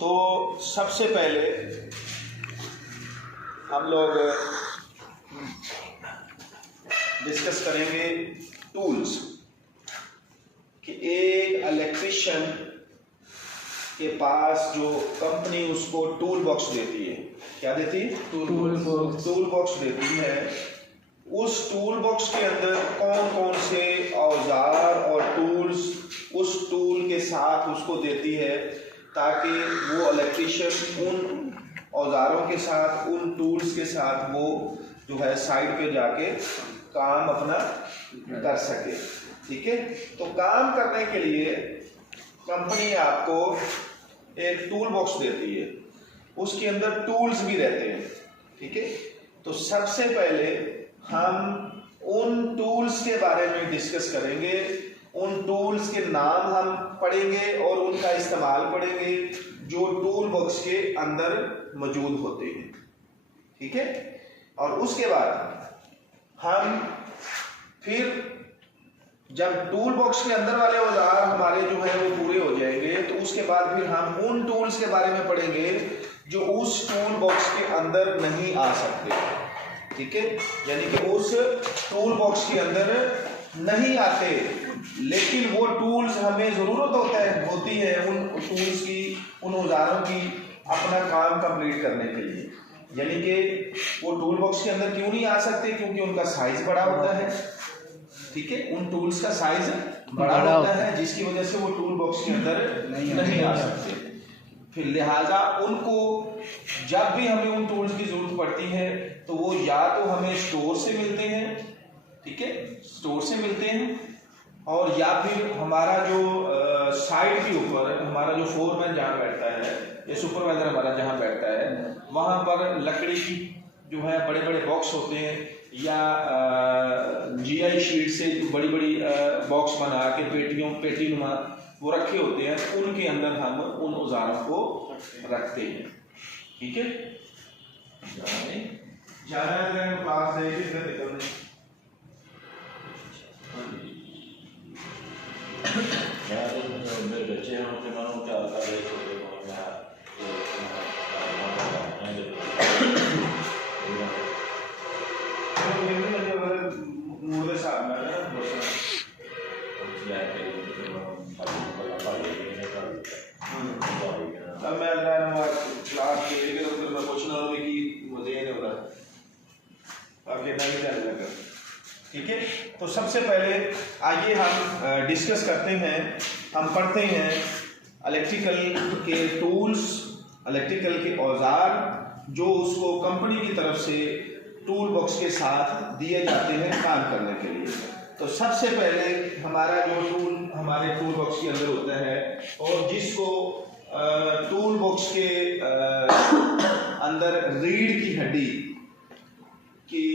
तो सबसे पहले हम लोग डिस्कस करेंगे टूल्स कि एक इलेक्ट्रिशियन के पास जो कंपनी उसको टूल बॉक्स देती है, क्या देती है? टूल बॉक्स देती है। उस टूल बॉक्स के अंदर कौन कौन से औजार और टूल्स उस टूल के साथ उसको देती है, ताकि वो इलेक्ट्रिशियन उन औजारों के साथ, उन टूल्स के साथ वो जो है साइड पे जाके काम अपना कर सके। ठीक है, तो काम करने के लिए कंपनी आपको एक टूल बॉक्स देती है, उसके अंदर टूल्स भी रहते हैं। ठीक है, तो सबसे पहले हम उन टूल्स के बारे में डिस्कस करेंगे, उन टूल्स के नाम हम पढ़ेंगे और उनका इस्तेमाल पढ़ेंगे जो टूल बॉक्स के अंदर मौजूद होते हैं। ठीक है, और उसके बाद हम फिर जब टूल बॉक्स के अंदर वाले औजार हमारे जो है वो पूरे हो जाएंगे, तो उसके बाद फिर हम उन टूल्स के बारे में पढ़ेंगे जो उस टूल बॉक्स के अंदर नहीं आ सकते। ठीक है, यानी कि उस टूल बॉक्स के अंदर नहीं आते, लेकिन वो टूल्स हमें ज़रूरत होती है उन टूल्स की, उन औजारों की अपना काम कंप्लीट करने के लिए। यानी कि वो टूल बॉक्स के अंदर क्यों नहीं आ सकते? क्योंकि उनका साइज बड़ा होता है। ठीक है, उन टूल्स का साइज बड़ा होता है, जिसकी वजह से वो टूल बॉक्स के अंदर नहीं आ सकते। फिर लिहाजा उनको जब भी हमें उन टूल्स की जरूरत पड़ती है तो वो या तो हमें स्टोर से मिलते हैं, ठीक है, स्टोर से मिलते हैं, और या फिर हमारा जो साइड के ऊपर हमारा जो फोरमैन जहाँ बैठता है या सुपरवाइजर हमारा जहाँ बैठता है, वहाँ पर लकड़ी की जो है बड़े बड़े बॉक्स होते हैं, या GI शीट से बड़ी बड़ी बॉक्स बना के पेटी नुमा वो रखे होते हैं, उनके अंदर हम उन औजारों को रखते हैं। ठीक है, क्लास बच्चे हैं उनके मानो क्या होता है, ठीक है, तो सबसे पहले आइए हम डिस्कस करते हैं, हम पढ़ते हैं इलेक्ट्रिकल के टूल्स, इलेक्ट्रिकल के औजार जो उसको कंपनी की तरफ से टूल बॉक्स के साथ दिए जाते हैं काम करने के लिए। तो सबसे पहले हमारा जो टूल हमारे टूल बॉक्स के अंदर होता है, और जिसको टूल बॉक्स के अंदर रीढ़ की हड्डी की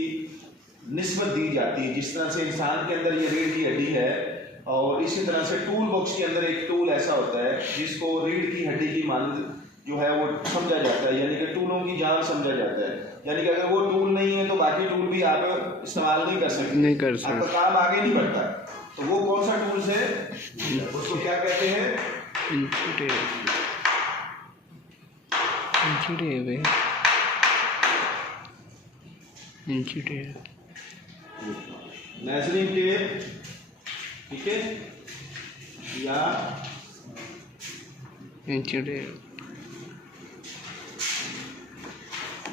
निस्बत दी जाती है। जिस तरह से इंसान के अंदर ये रीढ़ की हड्डी है, और इसी तरह से टूल बॉक्स के अंदर एक टूल ऐसा होता है जिसको रीढ़ की हड्डी की मानद जो है वो समझा जाता है, यानी कि टूलों की जान समझा जाता है। यानी कि अगर वो टूल नहीं है तो बाकी टूल भी आप इस्तेमाल नहीं कर सकते, आपका काम आगे नहीं बढ़ता। तो वो कौन सा टूल्स है, उसको क्या कहते हैं? मेजरिंग टेप, ठीक है, या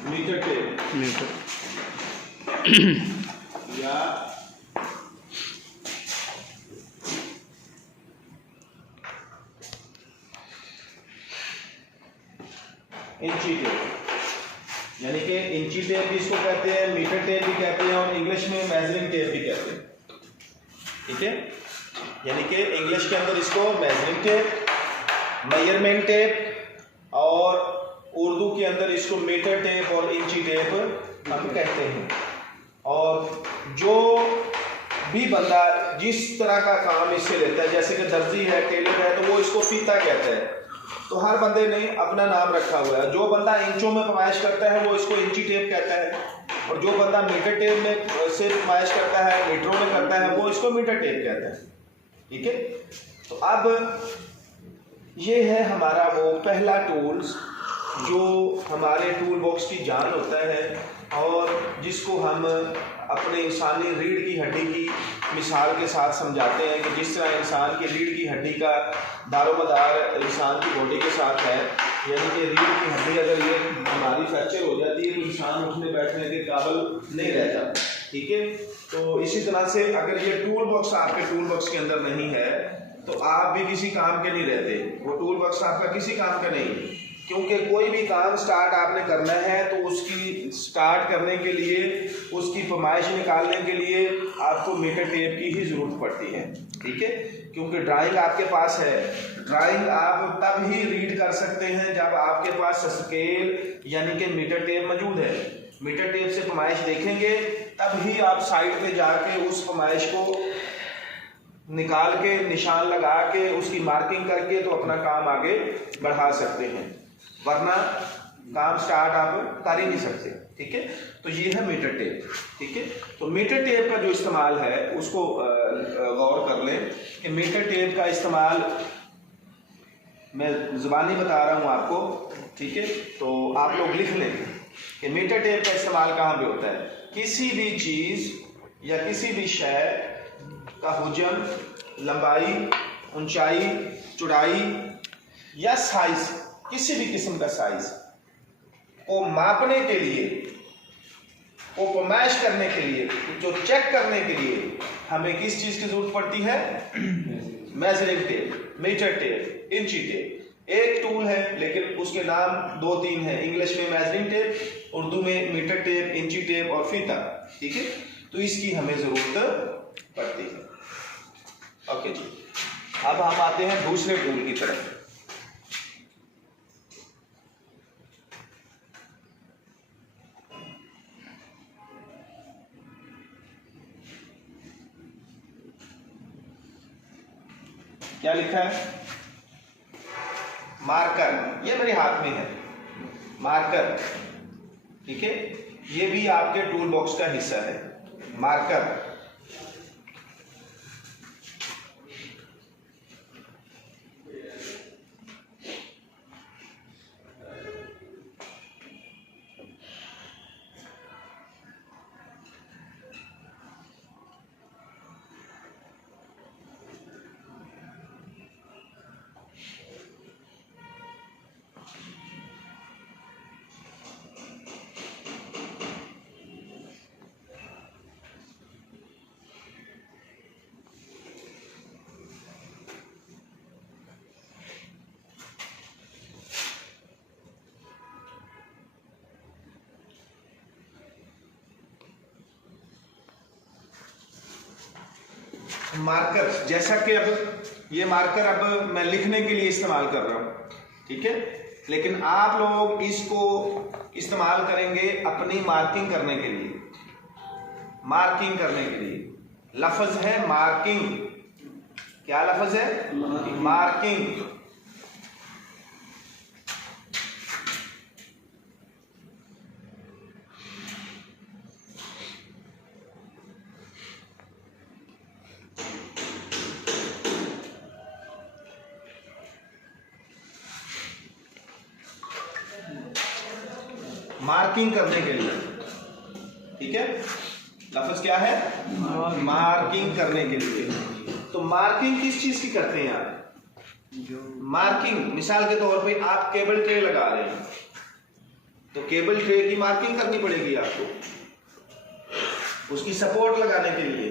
मीटर टेप, या इंची टेप। यानी कि इंची टेप भी इसको कहते हैं, मीटर टेप भी कहते हैं, और इंग्लिश में मेजरिंग टेप भी कहते हैं। ठीक है, यानी कि इंग्लिश के अंदर इसको मेजरिंग टेप, मेजरमेंट टेप, और उर्दू के अंदर इसको मीटर टेप और इंची टेप हम कहते हैं। और जो भी बंदा जिस तरह का काम इससे लेता है, जैसे कि दर्जी है, टेलर है, तो वो इसको फीता कहता है। तो हर बंदे ने अपना नाम रखा हुआ है। जो बंदा इंचों में पैमाइश करता है वो इसको इंची टेप कहता है, और जो बंदा मीटर टेप में से पैमाइश करता है, मीटरों में करता है, वो इसको मीटर टेप कहता है। ठीक है, तो अब ये है हमारा वो पहला टूल्स जो हमारे टूल बॉक्स की जान होता है और जिसको हम अपने इंसानी रीढ़ की हड्डी की मिसाल के साथ समझाते हैं कि जिस तरह इंसान की रीढ़ की हड्डी का दारोमदार इंसान की बॉडी के साथ है, यानी कि रीढ़ की हड्डी अगर ये हमारी फ्रैक्चर हो जाती है तो इंसान उठने बैठने के काबिल नहीं रहता। ठीक है, तो इसी तरह से अगर ये टूल बॉक्स आपके टूल बॉक्स के अंदर नहीं है तो आप भी किसी काम के नहीं रहते। वो टूल बॉक्स आपका किसी काम का नहीं, क्योंकि कोई भी काम स्टार्ट आपने करना है तो उसकी स्टार्ट करने के लिए, उसकी फरमाइश निकालने के लिए आपको मीटर टेप की ही ज़रूरत पड़ती है। ठीक है, क्योंकि ड्राइंग आपके पास है, ड्राइंग आप तब ही रीड कर सकते हैं जब आपके पास स्केल यानी कि मीटर टेप मौजूद है। मीटर टेप से फरमाइश देखेंगे तब ही आप साइड पे जाके उस फरमाइश को निकाल के निशान लगा के उसकी मार्किंग करके तो अपना काम आगे बढ़ा सकते हैं, वरना काम स्टार्ट आप कर ही नहीं सकते। ठीक है, तो ये है मीटर टेप। ठीक है, तो मीटर टेप का जो इस्तेमाल है उसको गौर कर लें कि मीटर टेप का इस्तेमाल मैं ज़ुबानी बता रहा हूँ आपको। ठीक है, तो आप लोग लिख लें कि मीटर टेप का इस्तेमाल कहाँ पे होता है। किसी भी चीज़ या किसी भी शय का हुजम, लंबाई, ऊंचाई, चौड़ाई या साइज, किसी भी किस्म का साइज को मापने के लिए, को फरमाइश करने के लिए, जो चेक करने के लिए हमें किस चीज की जरूरत पड़ती है? मेजरिंग टेप, मीटर टेप, इंची टेप। एक टूल है लेकिन उसके नाम 2-3 हैं। इंग्लिश में मेजरिंग टेप, उर्दू में मीटर टेप, इंची टेप और फीता। ठीक है, तो इसकी हमें जरूरत पड़ती है। ओके जी, अब हम आते हैं दूसरे टूल की तरफ। क्या लिखा है? मार्कर। ये मेरे हाथ में है मार्कर। ठीक है, ये भी आपके टूल बॉक्स का हिस्सा है, मार्कर। मार्कर, जैसा कि अब ये मार्कर अब मैं लिखने के लिए इस्तेमाल कर रहा हूं। ठीक है, लेकिन आप लोग इसको इस्तेमाल करेंगे अपनी मार्किंग करने के लिए। मार्किंग करने के लिए लफ्ज है मार्किंग। क्या लफ्ज है? मार्किंग। मार्किंग करने के लिए। ठीक है, लफ्ज क्या है? मार्किंग करने के लिए। तो मार्किंग किस चीज की करते हैं आप? मार्किंग मिसाल के तौर पे आप केबल ट्रे लगा रहे हैं तो केबल ट्रे की मार्किंग करनी पड़ेगी आपको, उसकी सपोर्ट लगाने के लिए।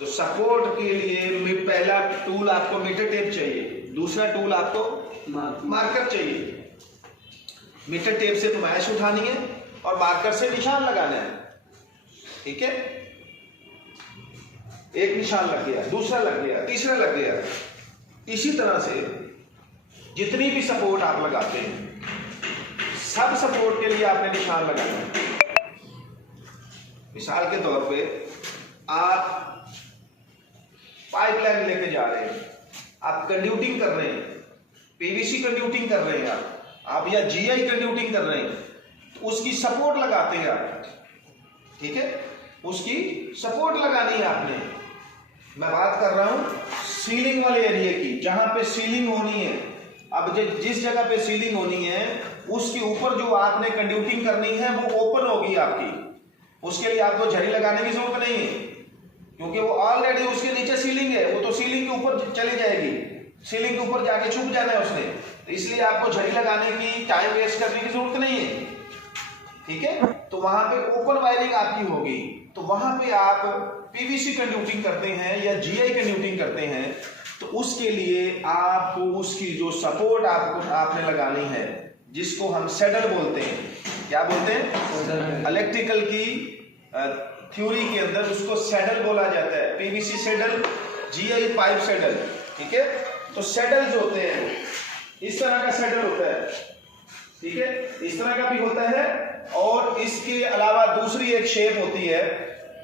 तो सपोर्ट के लिए पहला टूल आपको मीटर टेप चाहिए, दूसरा टूल आपको मार्कर चाहिए। मीटर टेप से फरमाइश उठानी है और मार्कर से निशान लगाना है। ठीक है, एक निशान लग गया, दूसरा लग गया, तीसरा लग गया। इसी तरह से जितनी भी सपोर्ट आप लगाते हैं, सब सपोर्ट के लिए आपने निशान लगाना है। मिसाल के तौर पे आप पाइपलाइन लेके जा रहे हैं, आप कंड्यूटिंग कर रहे हैं, पीवीसी कंड्यूटिंग कर रहे हैं आप या जीआई कंड्यूटिंग कर रहे हैं, तो उसकी सपोर्ट लगाते हैं आप। ठीक है, उसकी सपोर्ट लगानी है आपने। मैं बात कर रहा हूं सीलिंग वाले एरिया की, जहां पे सीलिंग होनी है। अब जिस जगह पे सीलिंग होनी है उसके ऊपर जो आपने कंड्यूटिंग करनी है वो ओपन होगी आपकी। उसके लिए आपको झड़ी लगाने की जरूरत नहीं है, क्योंकि वो ऑलरेडी उसके नीचे सीलिंग है, वो तो सीलिंग के ऊपर चली जाएगी, सीलिंग के ऊपर जाके छुप जाना है उसने, तो इसलिए आपको झड़ी लगाने की, टाइम वेस्ट करने की जरूरत नहीं है। ठीक है, तो वहां पे ओपन वायरिंग आपकी होगी, तो वहां पे आप पीवीसी कंड्यूटिंग करते हैं या जीआई कंड्यूटिंग करते हैं, तो उसके लिए आपको उसकी जो सपोर्ट आपने लगानी है, जिसको हम सैडल बोलते हैं। क्या बोलते हैं? इलेक्ट्रिकल की थ्योरी के अंदर उसको सैडल बोला जाता है, PVC saddle, GI pipe saddle. ठीक है, तो सैडल जो होते हैं इस तरह का सैडल होता है, ठीक है, इस तरह का भी होता है, और इसके अलावा दूसरी एक शेप होती है,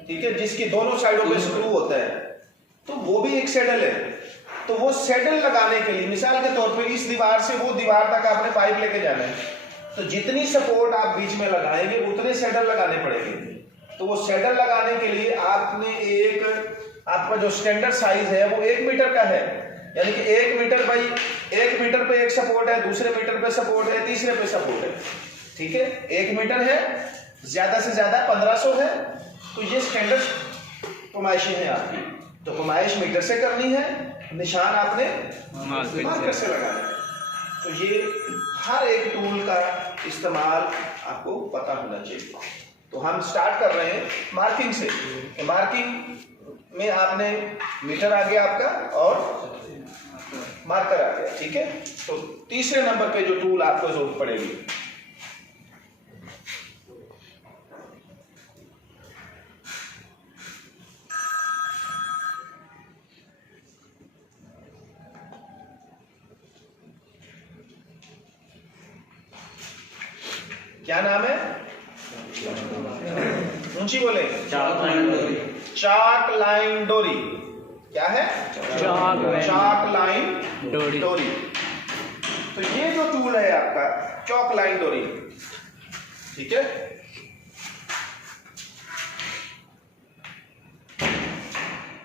ठीक है, जिसकी दोनों साइडों पे स्क्रू होता है, तो वो भी एक सैडल है। तो वो सैडल लगाने के लिए मिसाल के तौर पे इस दीवार से वो दीवार तक आपने पाइप लेके जाना है, तो जितनी सपोर्ट आप बीच में लगाएंगे उतने सैडल लगाने पड़ेंगे। तो वो सैडल लगाने के लिए आपका जो स्टैंडर्ड साइज है वो 1 मीटर का है, यानी कि 1 मीटर बाई 1 मीटर पे एक सपोर्ट है, दूसरे मीटर पे सपोर्ट है, तीसरे पे सपोर्ट है। ठीक है, 1 मीटर है, ज्यादा से ज्यादा 1500 है, तो ये स्टैंडर्ड कुमाइशें हैं आपकी। तो कुमाइश मीटर से करनी है, निशान आपने मार्कर से लगाना है। तो ये हर एक टूल का इस्तेमाल आपको पता होना चाहिए। तो हम स्टार्ट कर रहे हैं मार्किंग से। मार्किंग में आपने मीटर आ गया आपका और मार्कर आ गया। ठीक है, तो तीसरे नंबर पे जो टूल आपको जरूरत पड़ेगी, क्या नाम है? ऊंची बोले। चाक लाइन डोरी। क्या है? चाक लाइन डोरी। तो ये जो टूल है आपका चॉक लाइन डोरी, ठीक है,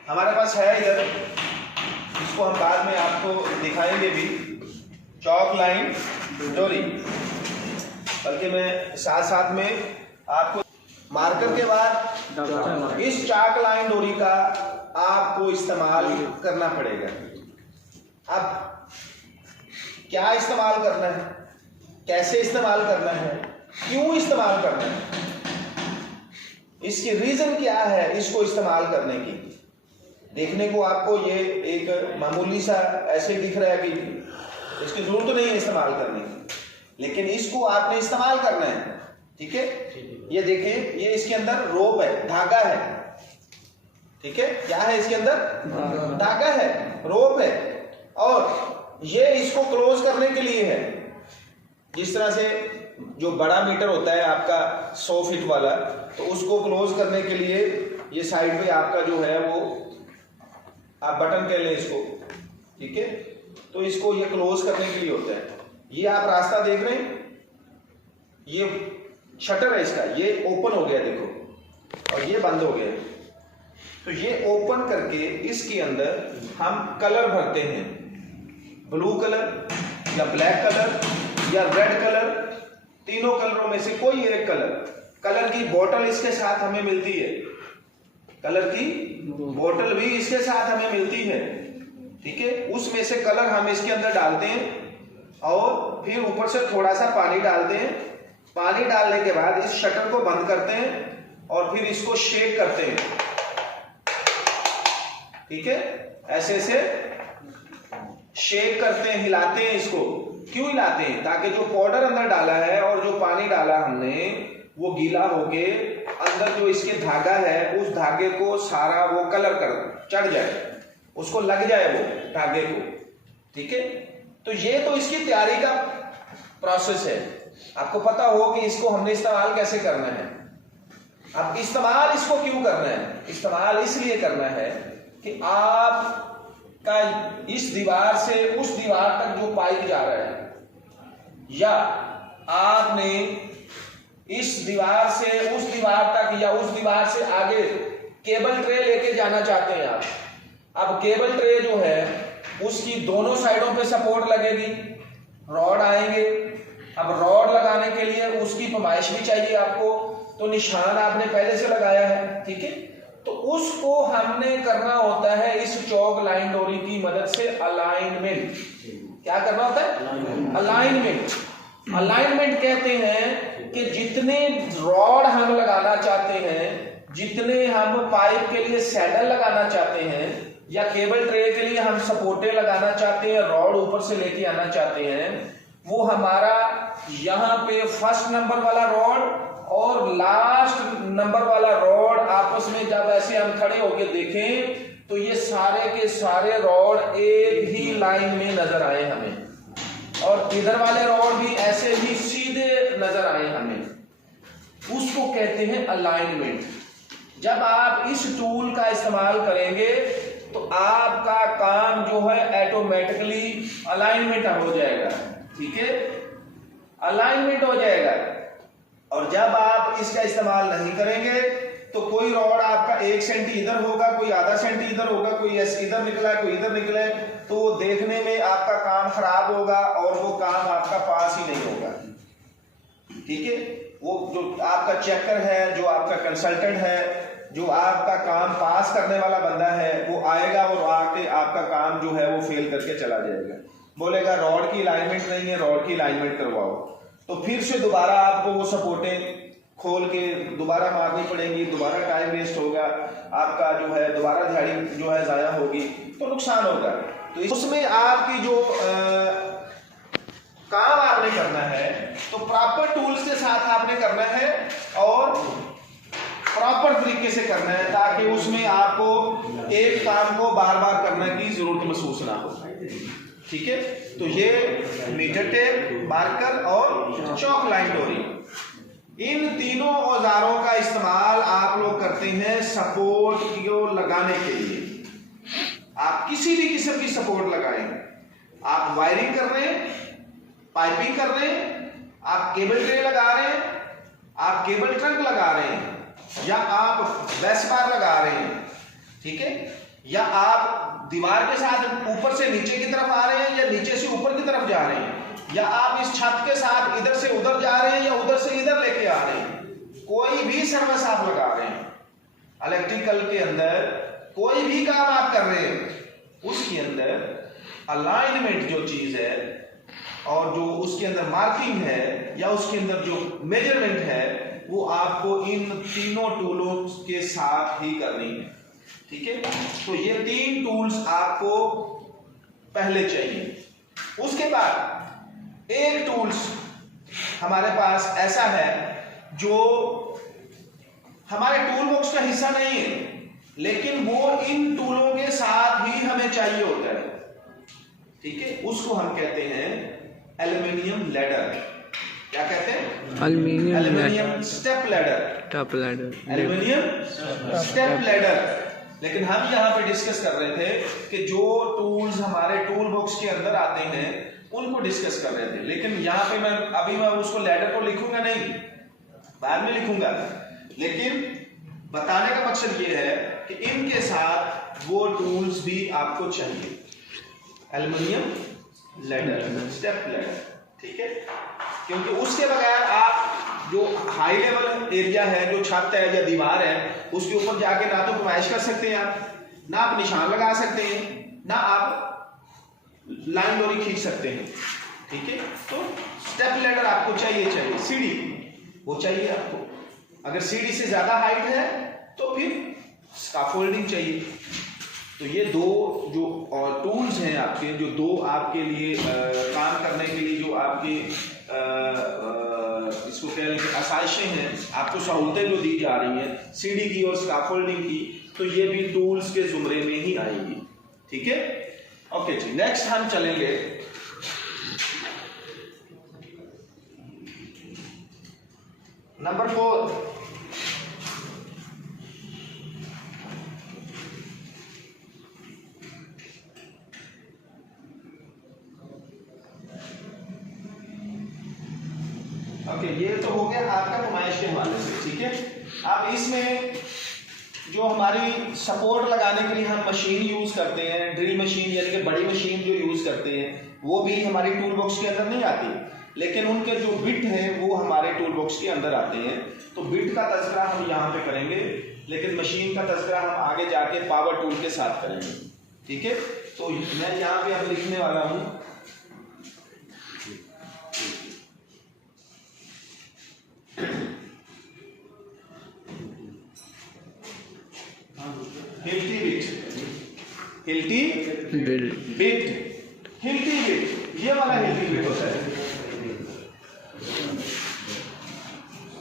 हमारे पास है इधर, इसको हम बाद में आपको दिखाएंगे भी, चॉक लाइन डोरी। बल्कि मैं साथ साथ में आपको मार्कर के बाद इस चाक लाइन डोरी का आपको इस्तेमाल करना पड़ेगा। अब क्या इस्तेमाल करना है, कैसे इस्तेमाल करना है, क्यों इस्तेमाल करना है, इसकी रीजन क्या है इसको इस्तेमाल करने की। देखने को आपको ये एक मामूली सा ऐसे दिख रहा है कि इसकी जरूरत नहीं है इस्तेमाल करने की, लेकिन इसको आपने इस्तेमाल करना है। ठीक है, ये देखिए, ये इसके अंदर रोप है, धागा है। ठीक है, क्या है इसके अंदर? धागा है, रोप है, और ये इसको क्लोज करने के लिए है। जिस तरह से जो बड़ा मीटर होता है आपका 100 फीट वाला, तो उसको क्लोज करने के लिए ये साइड पे आपका जो है वो आप बटन कह लें इसको। ठीक है, तो इसको ये क्लोज करने के लिए होता है। ये आप रास्ता देख रहे हैं, ये शटर है इसका, ये ओपन हो गया देखो, और ये बंद हो गया। तो ये ओपन करके इसके अंदर हम कलर भरते हैं, ब्लू कलर या ब्लैक कलर या रेड कलर, तीनों कलरों में से कोई एक कलर की बोतल इसके साथ हमें मिलती है, कलर की बोतल भी इसके साथ हमें मिलती है। ठीक है, उसमें से कलर हम इसके अंदर डालते हैं और फिर ऊपर से थोड़ा सा पानी डालते हैं। पानी डालने के बाद इस शटर को बंद करते हैं और फिर इसको शेक करते हैं। ठीक है, ऐसे से शेक करते हैं, हिलाते हैं इसको। क्यों हिलाते हैं? ताकि जो पाउडर अंदर डाला है और जो पानी डाला हमने वो गीला होके अंदर जो इसके धागा है उस धागे को सारा वो कलर कर चढ़ जाए, उसको लग जाए वो धागे को। ठीक है, तो ये तो इसकी तैयारी का प्रोसेस है। आपको पता हो कि इसको हमने इस्तेमाल कैसे करना है। अब इस्तेमाल इसको क्यों करना है? इस्तेमाल इसलिए करना है कि आपका इस दीवार से उस दीवार तक जो पाइप जा रहा है, या आपने इस दीवार से उस दीवार तक या उस दीवार से आगे केबल ट्रे लेके जाना चाहते हैं आप, अब केबल ट्रे जो है उसकी दोनों साइडों पे सपोर्ट लगेगी, रॉड आएंगे। अब रॉड लगाने के लिए उसकी पैमाइश भी चाहिए आपको, तो निशान आपने पहले से लगाया है, ठीक है। तो उसको हमने करना होता है इस चौक लाइन डोरी की मदद से अलाइनमेंट। क्या करना होता है? अलाइनमेंट। अलाइनमेंट कहते हैं कि जितने रॉड हम लगाना चाहते हैं, जितने हम पाइप के लिए सैडल लगाना चाहते हैं, या केबल ट्रे के लिए हम सपोर्टे लगाना चाहते हैं, रॉड ऊपर से लेके आना चाहते हैं, वो हमारा यहाँ पे फर्स्ट नंबर वाला रॉड और लास्ट नंबर वाला रॉड आपस में जब ऐसे हम खड़े होके देखें तो ये सारे के सारे रॉड एक ही लाइन में नजर आए हमें, और इधर वाले रॉड भी ऐसे ही सीधे नजर आए हमें। उसको कहते हैं अलाइनमेंट। जब आप इस टूल का इस्तेमाल करेंगे तो आपका काम जो है ऑटोमेटिकली अलाइनमेंट हो जाएगा, ठीक है, अलाइनमेंट हो जाएगा। और जब आप इसका इस्तेमाल नहीं करेंगे तो कोई रॉड आपका 1 सेंटी इधर होगा, कोई आधा सेंटी इधर होगा, कोई इधर निकला है, कोई इधर निकला है, तो वो देखने में आपका काम खराब होगा और वो काम आपका पास ही नहीं होगा, ठीक है। वो जो आपका चेकर है, जो आपका कंसल्टेंट है, जो आपका काम पास करने वाला बंदा है, वो आएगा और आके आपका काम जो है वो फेल करके चला जाएगा, बोलेगा रॉड की अलाइनमेंट नहीं है, रॉड की अलाइनमेंट करवाओ। तो फिर से दोबारा आपको वो सपोर्टें खोल के दोबारा मारनी पड़ेंगी, दोबारा टाइम वेस्ट होगा आपका, जो है दोबारा दिहाड़ी जो है जाया होगी, तो नुकसान होगा। तो उसमें आपकी जो काम आपने करना है तो प्रॉपर टूल्स के साथ आपने करना है और प्रॉपर तरीके से करना है, ताकि उसमें आपको एक काम को बार बार करने की जरूरत महसूस ना हो, ठीक है। तो ये मीटर टेप, मार्कर और चौक लाइन डोरी, इन तीनों औजारों का इस्तेमाल आप लोग करते हैं सपोर्ट को लगाने के लिए। आप किसी भी किस्म की सपोर्ट लगाएं, आप वायरिंग कर रहे हैं, पाइपिंग कर रहे हैं, आप केबल ट्रे लगा रहे हैं, आप केबल ट्रंक लगा रहे हैं, या आप बेस बार लगा रहे हैं, ठीक है, या आप दीवार के साथ ऊपर से नीचे की तरफ आ रहे हैं या नीचे से ऊपर की तरफ जा रहे हैं, या आप इस छत के साथ इधर से उधर जा रहे हैं या उधर से इधर लेके आ रहे हैं, कोई भी सर्विस आप लगा रहे हैं, इलेक्ट्रिकल के अंदर कोई भी काम आप कर रहे हैं, उसके अंदर अलाइनमेंट जो चीज है और जो उसके अंदर मार्किंग है या उसके अंदर जो मेजरमेंट है वो आपको इन तीनों टूलों के साथ ही करनी है, ठीक है। तो ये 3 टूल्स आपको पहले चाहिए। उसके बाद एक टूल्स हमारे पास ऐसा है जो हमारे टूल बॉक्स का हिस्सा नहीं है, लेकिन वो इन टूलों के साथ ही हमें चाहिए होता है, ठीक है। उसको हम कहते हैं एल्युमिनियम लैडर। क्या कहते हैं? Aluminium step ladder, aluminium step ladder. लेकिन हम यहाँ पे डिस्कस कर रहे थे कि जो टूल्स हमारे टूल बॉक्स के अंदर आते हैं उनको डिस्कस कर रहे थे, लेकिन यहाँ पे मैं उसको लैडर को लिखूंगा नहीं, बाद में लिखूंगा, लेकिन बताने का मकसद ये है कि इनके साथ वो टूल्स भी आपको चाहिए, एल्युमिनियम लैडर, स्टेप लैडर, ठीक है। क्योंकि उसके बगैर आप जो हाई लेवल एरिया है, जो छत है या दीवार है, उसके ऊपर जाके ना तो पैमाइश कर सकते हैं आप, ना आप निशान लगा सकते हैं, ना आप लाइन डोरी खींच सकते हैं, ठीक है। तो स्टेप लैडर आपको चाहिए, सीढ़ी वो चाहिए आपको। अगर सीढ़ी से ज्यादा हाइट है तो फिर स्काफोल्डिंग चाहिए। तो ये 2 जो टूल्स हैं आपके, जो 2 आपके लिए काम करने के लिए जो आपके इसको कह लें आसाइशें हैं, आपको सहूलतें जो दी जा रही हैं सीढ़ी की और स्काफोल्डिंग की, तो ये भी टूल्स के जुमरे में ही आएंगी, ठीक है। ओके जी, नेक्स्ट हम चलेंगे नंबर 4। ओके, ये तो हो गया आपका नुमाइश के हवाले से, ठीक है। अब इसमें जो हमारी सपोर्ट लगाने के लिए हम मशीन यूज करते हैं, ड्रिल मशीन यानी कि बड़ी मशीन जो यूज करते हैं, वो भी हमारी टूल बॉक्स के अंदर नहीं आती, लेकिन उनके जो बिट हैं वो हमारे टूल बॉक्स के अंदर आते हैं। तो बिट का तज़किरा हम यहाँ पे करेंगे, लेकिन मशीन का तज़किरा हम आगे जाके पावर टूल के साथ करेंगे। ठीक है, तो मैं यहाँ पे अब लिखने वाला हूँ Hilti bit, Hilti bit, Hilti bit, ये वाला हिल्टी बिट होता है।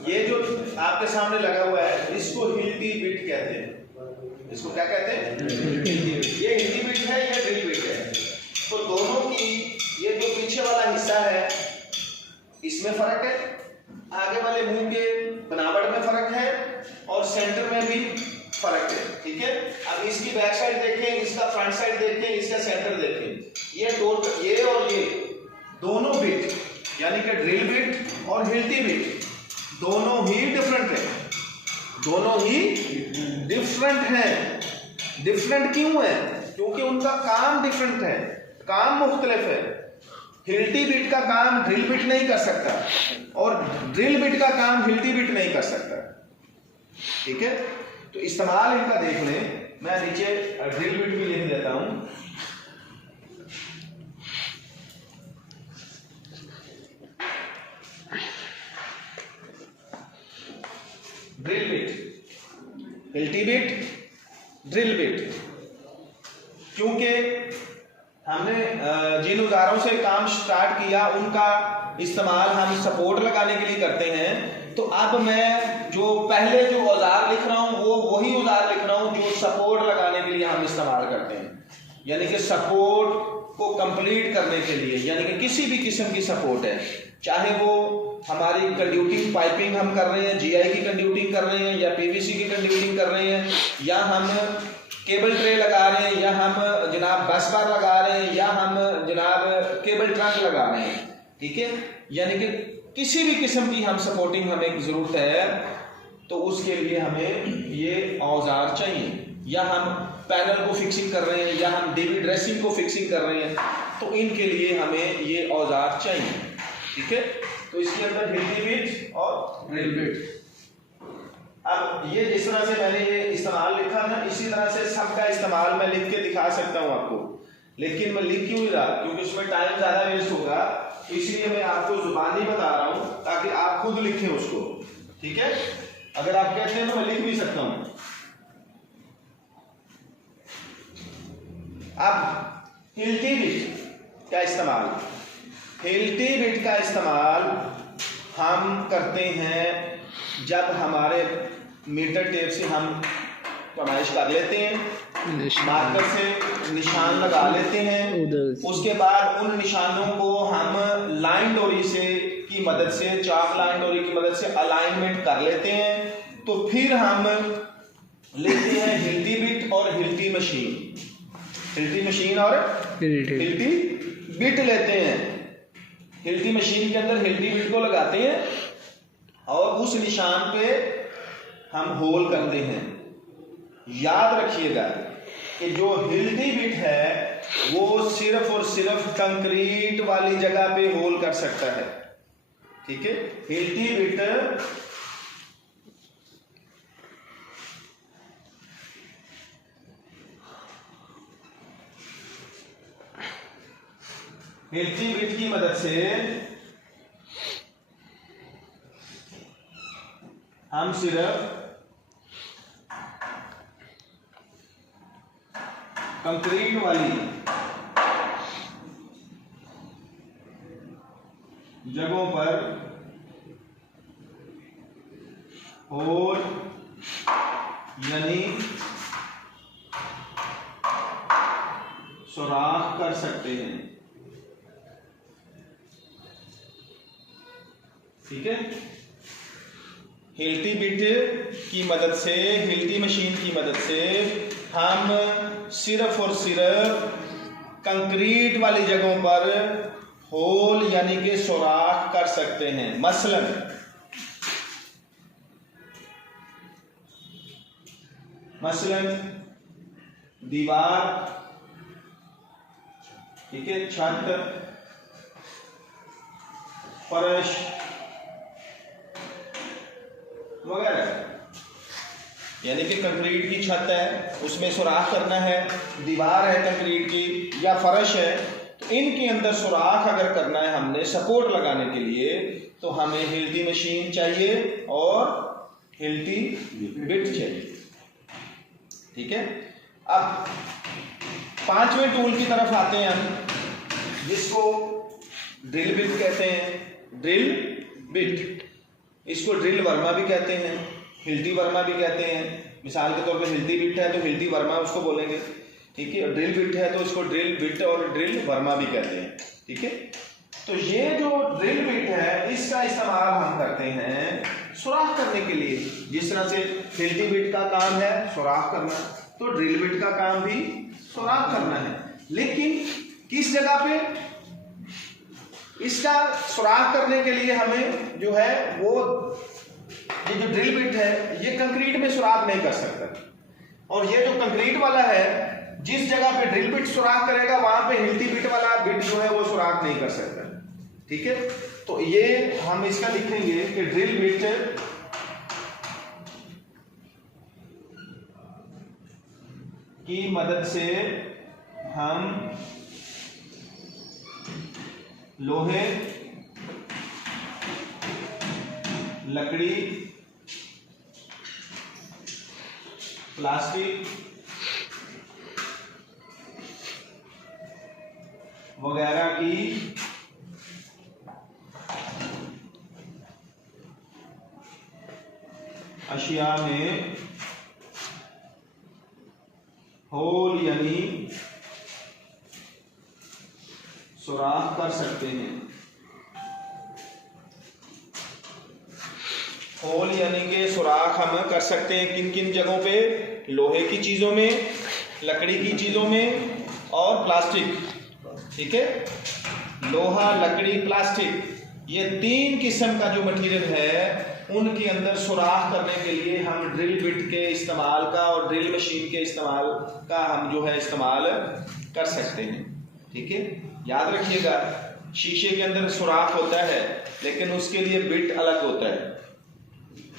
ये जो आपके सामने लगा हुआ है इसको हिल्टी बिट कहते हैं। इसको क्या कहते हैं? Hilti bit. ये हिल्टी बिट है, ये ड्रिल बिट है। तो दोनों की ये जो पीछे वाला हिस्सा है इसमें फर्क है, आगे वाले मुंह के बनावट में फर्क है और सेंटर में भी फर्क है। ठीक है, अब इसकी बैक साइड देखें, इसका फ्रंट साइड देखें, इसका सेंटर देखें। ये और ये दोनों बिट यानी कि ड्रिल बिट और हिल्टी बिट दोनों ही डिफरेंट है, दोनों ही डिफरेंट है। डिफरेंट क्यों है? क्योंकि उनका काम डिफरेंट है, काम मुख्तलिफ है। हिल्टी बिट का काम ड्रिल बिट नहीं कर सकता और ड्रिल बिट का काम हिल्टी बिट नहीं कर सकता। ठीक है, तो इस्तेमाल इनका देख लें। मैं नीचे ड्रिल बिट भी लिख देता हूं। Drill bit, Hilti bit, drill bit. क्योंकि हमने जिन औजारों से काम स्टार्ट किया उनका इस्तेमाल हम सपोर्ट लगाने के लिए करते हैं, तो अब मैं जो पहले जो औजार लिख रहा हूं वो वही औजार लिख रहा हूं जो सपोर्ट लगाने के लिए हम इस्तेमाल करते हैं। यानी कि सपोर्ट को कंप्लीट करने के लिए, यानी कि किसी भी किस्म की सपोर्ट है, चाहे वो हमारी कंड्यूटिंग पाइपिंग हम कर रहे हैं, जीआई की कंड्यूटिंग कर रहे हैं या पीवीसी की कंड्यूटिंग कर रहे हैं, या हम केबल ट्रे लगा रहे हैं, या हम जनाब बस बार लगा रहे हैं, या हम जनाब केबल ट्रंक लगा रहे हैं। ठीक है, यानी कि किसी भी किस्म की हम सपोर्टिंग हमें ज़रूरत है तो उसके लिए हमें ये औजार चाहिए। या हम पैनल को फिक्सिंग कर रहे हैं, या हम डीवी ड्रेसिंग को फिक्सिंग कर रहे हैं, तो इनके लिए हमें ये औजार चाहिए। ठीक है, तो इसके अंदर हिल्टी बिट और ड्रिल बिट। अब ये जिस तरह से मैंने ये इस्तेमाल लिखा ना, इसी तरह से सबका इस्तेमाल मैं लिख के दिखा सकता हूँ आपको, लेकिन मैं लिख क्यों नहीं रहा? क्योंकि उसमें टाइम ज़्यादा वेस्ट होगा, इसलिए मैं आपको जुबानी बता रहा हूँ ताकि आप खुद लिखें उसको। ठीक है, अगर आप कहते हैं तो मैं लिख भी सकता हूँ। अब हिल्टी बिट का इस्तेमाल, हिल्टी बिट का इस्तेमाल हम करते हैं जब हमारे मीटर टेप से हम पैमाइश कर लेते हैं, मार्कर से निशान लगा लेते हैं, उसके बाद उन निशानों को हम लाइन डोरी से की मदद से, चाक लाइन डोरी की मदद से अलाइनमेंट कर लेते हैं। तो फिर हम लेते हैं हिल्टी बिट और हिल्टी मशीन, हिल्टी मशीन और हिल्टी बिट लेते हैं। हिल्टी मशीन के अंदर हिल्टी बिट को लगाते हैं और उस निशान पे हम होल करते हैं। याद रखिएगा कि जो हिल्टी बिट है वो सिर्फ और सिर्फ कंक्रीट वाली जगह पे होल कर सकता है। ठीक है, हिल्टी बिट हिल्टी बिट की मदद से हम सिर्फ कंक्रीट वाली जगहों पर होल यानी सुराख कर सकते हैं। ठीक है, हिल्टी बिट की मदद से, हिल्टी मशीन की मदद से हम सिर्फ और सिर्फ कंक्रीट वाली जगहों पर होल यानी कि सुराख कर सकते हैं। मसलन मसलन दीवार, ठीक है, छत, फर्श वगैरह। यानी कि कंक्रीट की छत है, उसमें सुराख करना है, दीवार है कंक्रीट की या फर्श है, तो इनके अंदर सुराख अगर करना है हमने सपोर्ट लगाने के लिए, तो हमें हिलती मशीन चाहिए और हिलती बिट चाहिए। ठीक है, अब पांचवें टूल की तरफ आते हैं हम, जिसको ड्रिल बिट कहते हैं। ड्रिल बिट, इसको ड्रिल वर्मा भी कहते हैं, हिल्टी वर्मा भी कहते हैं। मिसाल के तौर पे हिल्टी बिट है तो हिल्टी वर्मा उसको बोलेंगे, ठीक है। ड्रिल बिट है तो उसको ड्रिल बिट और ड्रिल वर्मा भी कहते हैं, ठीक है। तो ये जो ड्रिल बिट है, इसका इस्तेमाल हम करते हैं सुराख करने के लिए। जिस तरह से हिल्टी बिट का काम है सुराख करना, तो ड्रिल बिट का काम भी सुराख करना है। लेकिन किस जगह पे? इसका सुराख करने के लिए हमें जो है वो, ये जो ड्रिल बिट है ये कंक्रीट में सुराख नहीं कर सकता, और ये जो कंक्रीट वाला है, जिस जगह पे ड्रिल बिट सुराख करेगा वहां पे हिल्टी बिट वाला बिट जो है वो सुराख नहीं कर सकता, ठीक है। तो ये हम इसका लिखेंगे कि ड्रिल बिट की मदद से हम लोहे, लकड़ी, प्लास्टिक वगैरह की अशिया में होल यानी सुराख कर सकते हैं। होल यानी कि सुराख हम कर सकते हैं किन किन जगहों पे? लोहे की चीजों में, लकड़ी की चीजों में और प्लास्टिक, ठीक है। लोहा, लकड़ी, प्लास्टिक, ये तीन किस्म का जो मटेरियल है उनके अंदर सुराख करने के लिए हम ड्रिल बिट के इस्तेमाल का और ड्रिल मशीन के इस्तेमाल का हम जो है इस्तेमाल कर सकते हैं, ठीक है। याद रखिएगा, शीशे के अंदर सुराख होता है लेकिन उसके लिए बिट अलग होता है।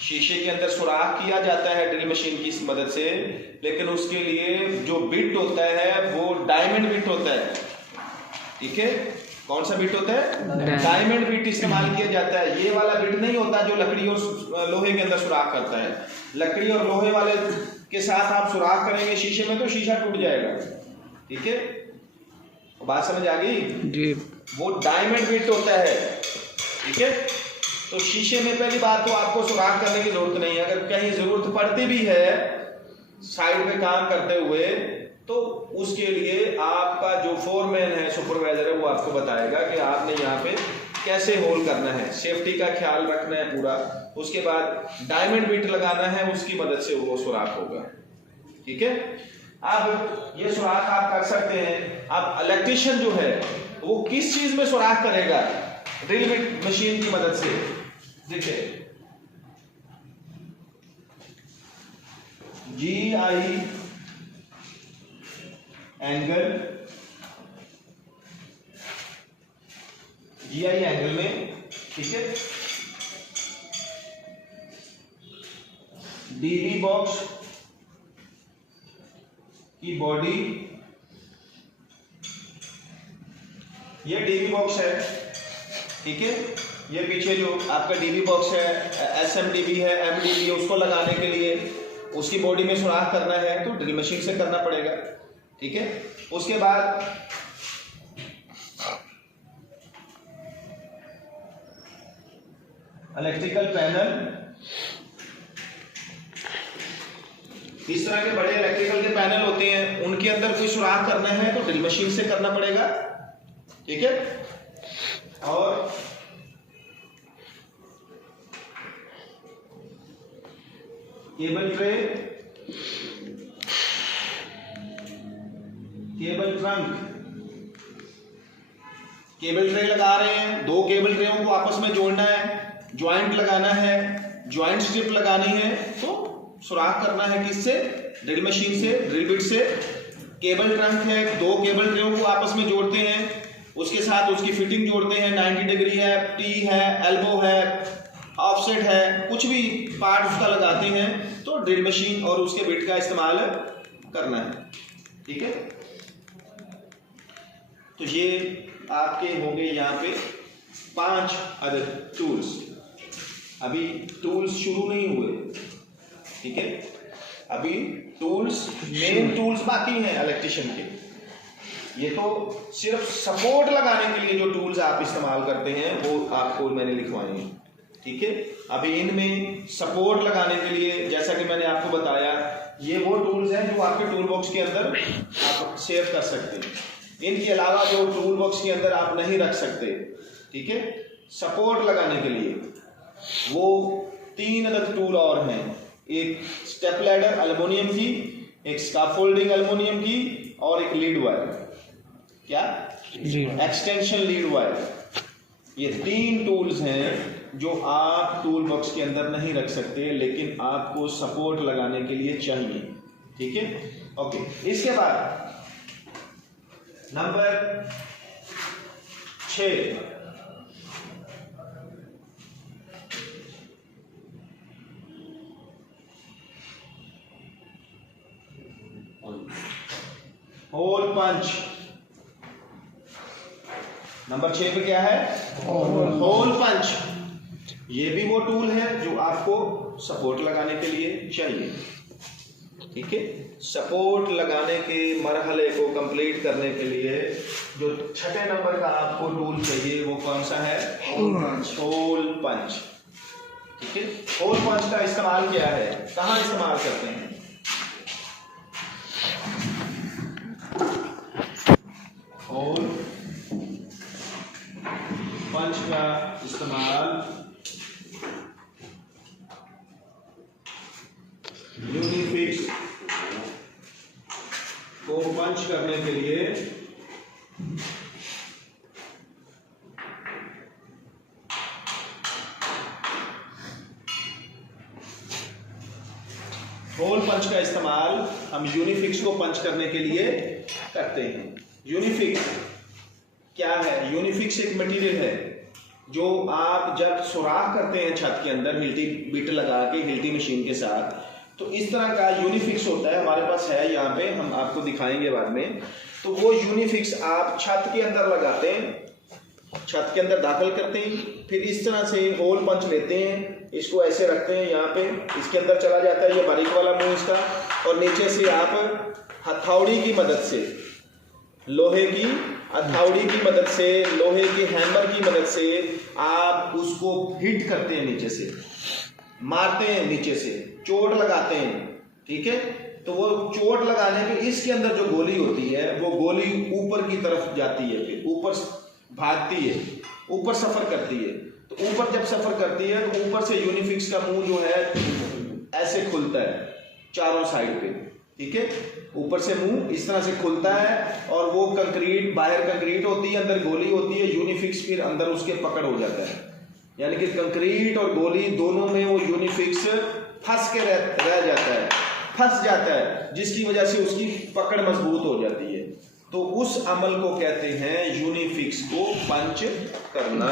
शीशे के अंदर सुराख किया जाता है ड्रिल मशीन की मदद से, लेकिन उसके लिए जो बिट होता है वो डायमंड बिट होता है, ठीक है। कौन सा बिट होता है? डायमंड बिट इस्तेमाल किया जाता है। ये वाला बिट नहीं होता जो लकड़ी और लोहे के अंदर सुराख करता है। लकड़ी और लोहे वाले के साथ आप सुराख करेंगे शीशे में तो शीशा टूट जाएगा, ठीक है। बात समझ आ गई जी? वो डायमंड बिट होता है, ठीक है। तो शीशे में पहली बात तो आपको सुराख करने की जरूरत नहीं है। अगर कहीं जरूरत पड़ती भी है साइड पे काम करते हुए, तो उसके लिए आपका जो फोरमैन है, सुपरवाइजर है, वो आपको बताएगा कि आपने यहाँ पे कैसे होल करना है, सेफ्टी का ख्याल रखना है पूरा। उसके बाद डायमंड बिट लगाना है, उसकी मदद से वो सुराख होगा, ठीक है। अब ये सुराख आप कर सकते हैं। अब इलेक्ट्रिशियन जो है वो किस चीज में सुराख करेगा? ड्रिल बिट मशीन की मदद से। देखिए, GI एंगल, GI एंगल में, ठीक है। DB बॉक्स की बॉडी, ये DB बॉक्स है, ठीक है। ये पीछे जो आपका DB बॉक्स है, SMDB है, MDB है, उसको लगाने के लिए उसकी बॉडी में सुराख करना है तो ड्रिल मशीन से करना पड़ेगा, ठीक है। उसके बाद इलेक्ट्रिकल पैनल, इस तरह के बड़े इलेक्ट्रिकल के पैनल होते हैं, उनके अंदर कोई सुराख करना है तो ड्रिल मशीन से करना पड़ेगा, ठीक है। और cable tray, cable trunk, cable tray लगा रहे हैं, दो केबल ट्रेयों को आपस में जोड़ना है, ज्वाइंट लगाना है, ज्वाइंट स्ट्रिप लगानी है, तो सुराख करना है किससे, ड्रिल मशीन से, ड्रिल बिट से। केबल ट्रंक है, 2 केबल ट्रेयों को आपस में जोड़ते हैं, उसके साथ उसकी फिटिंग जोड़ते हैं, 90 डिग्री है, टी है, एल्बो है, ऑफसेट है, कुछ भी पार्ट उसका लगाते हैं तो ड्रिल मशीन और उसके बिट का इस्तेमाल करना है। ठीक है, तो ये आपके हो गए यहाँ पे 5 अदर टूल्स। अभी टूल्स शुरू नहीं हुए, ठीक है, अभी टूल्स, मेन टूल्स बाकी हैं इलेक्ट्रिशियन के। ये तो सिर्फ सपोर्ट लगाने के लिए जो टूल्स आप इस्तेमाल करते हैं वो आपको मैंने लिखवाए हैं। ठीक है, अभी इनमें सपोर्ट लगाने के लिए जैसा कि मैंने आपको बताया, ये वो टूल्स हैं जो आपके टूल बॉक्स के अंदर आप सेव कर सकते हैं। इनके अलावा जो टूल बॉक्स के अंदर आप नहीं रख सकते, ठीक है, सपोर्ट लगाने के लिए वो 3 अलग टूल और हैं। एक स्टेप लैडर एल्युमिनियम की, एक स्काफोल्डिंग एल्युमिनियम की और एक लीड वायर, क्या एक्सटेंशन लीड वायर। ये 3 टूल्स हैं जो आप टूल बॉक्स के अंदर नहीं रख सकते, लेकिन आपको सपोर्ट लगाने के लिए चाहिए। ठीक है, ओके। इसके बाद नंबर 6, होल पंच। नंबर 6 पे क्या है, होल पंच। ये भी वो टूल है जो आपको सपोर्ट लगाने के लिए चाहिए। ठीक है, सपोर्ट लगाने के मरहले को कंप्लीट करने के लिए जो 6 नंबर का आपको टूल चाहिए वो कौन सा है, होल पंच। ठीक है, होल पंच का इस्तेमाल क्या है, कहाँ इस्तेमाल करते हैं, होल पंच का इस्तेमाल यूनिफिक्स को पंच करने के लिए होल पंच का इस्तेमाल हम यूनिफिक्स को पंच करने के लिए करते हैं। यूनिफिक्स क्या है, यूनिफिक्स एक मटेरियल है जो आप जब सुराख करते हैं छत के अंदर हिल्टी बिट लगा के, हिल्टी मशीन के साथ, तो इस तरह का यूनिफिक्स होता है, हमारे पास है यहाँ पे, हम आपको दिखाएंगे बाद में। तो वो यूनिफिक्स आप छत के अंदर लगाते हैं, छत के अंदर दाखिल करते हैं, फिर इस तरह से होल पंच लेते हैं, इसको ऐसे रखते हैं यहाँ पे, इसके अंदर चला जाता है ये बारीक वाला मुंह इसका, और नीचे से आप हथौड़ी की मदद से, लोहे की हथौड़ी की मदद से, लोहे के हैमर की मदद से आप उसको हिट करते हैं, नीचे से मारते हैं, नीचे से चोट लगाते हैं। ठीक है, तो वो चोट लगाने पे इसके अंदर जो गोली होती है वो गोली ऊपर की तरफ जाती है, फिर ऊपर भागती है, ऊपर सफर करती है। तो ऊपर जब सफर करती है तो ऊपर से यूनिफिक्स का मुंह जो है ऐसे खुलता है चारों साइड पे। ठीक है, ऊपर से मुंह इस तरह से खुलता है और वो कंक्रीट, बाहर कंक्रीट होती है, अंदर गोली होती है, यूनिफिक्स फिर अंदर उसके पकड़ हो जाता है, यानी कि कंक्रीट और गोली दोनों में वो यूनिफिक्स फंस के रह जाता है, फंस जाता है, जिसकी वजह से उसकी पकड़ मजबूत हो जाती है। तो उस अमल को कहते हैं यूनिफिक्स को पंच करना।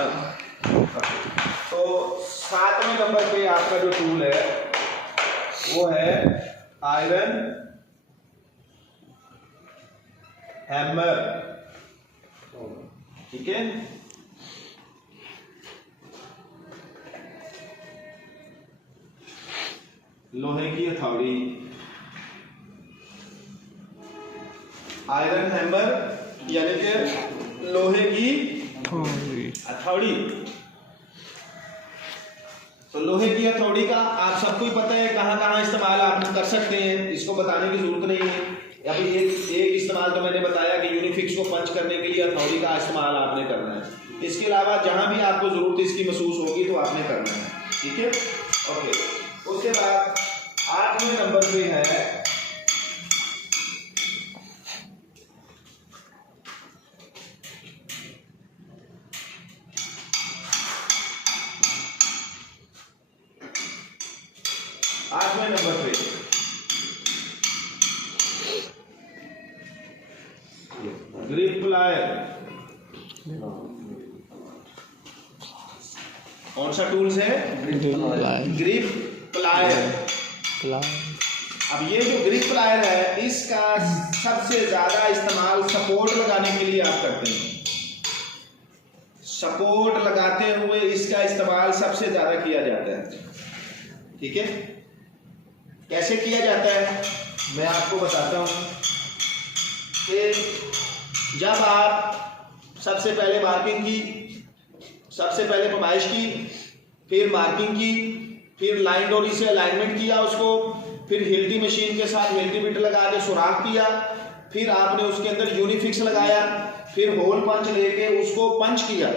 तो 7वें नंबर पे आपका जो टूल है वो है आयरन हैमर। ठीक है, लोहे की हथौड़ी, आयरन हैमर यानी कि लोहे की हथौड़ी। तो लोहे की हथौड़ी का आप सबको ही पता है कहां कहां इस्तेमाल आप कर सकते हैं, इसको बताने की जरूरत नहीं है। अभी एक इस्तेमाल तो मैंने बताया कि यूनिफिक्स को पंच करने के लिए हथौड़ी का इस्तेमाल आपने करना है। इसके अलावा जहां भी आपको जरूरत इसकी महसूस होगी तो आपने करना है। ठीक है, ओके। उसके बाद 8वें नंबर पे है 8वें नंबर पे ग्रिप प्लायर। कौन सा टूल्स है? Grip plier. अब ये जो ग्रिप प्लायर है इसका सबसे ज्यादा इस्तेमाल सपोर्ट लगाने के लिए आप करते हैं। सपोर्ट लगाते हुए इसका इस्तेमाल सबसे ज्यादा किया जाता है। ठीक है, कैसे किया जाता है मैं आपको बताता हूं कि जब आप सबसे पहले मार्किंग की, सबसे पहले पैमाइश की, फिर मार्किंग की, फिर लाइन डोरी से अलाइनमेंट किया उसको, फिर हिल्टी मशीन के साथ हिल्टी बिट लगा के सुराख किया, फिर आपने उसके अंदर यूनिफिक्स लगाया, फिर होल पंच लेके उसको पंच किया,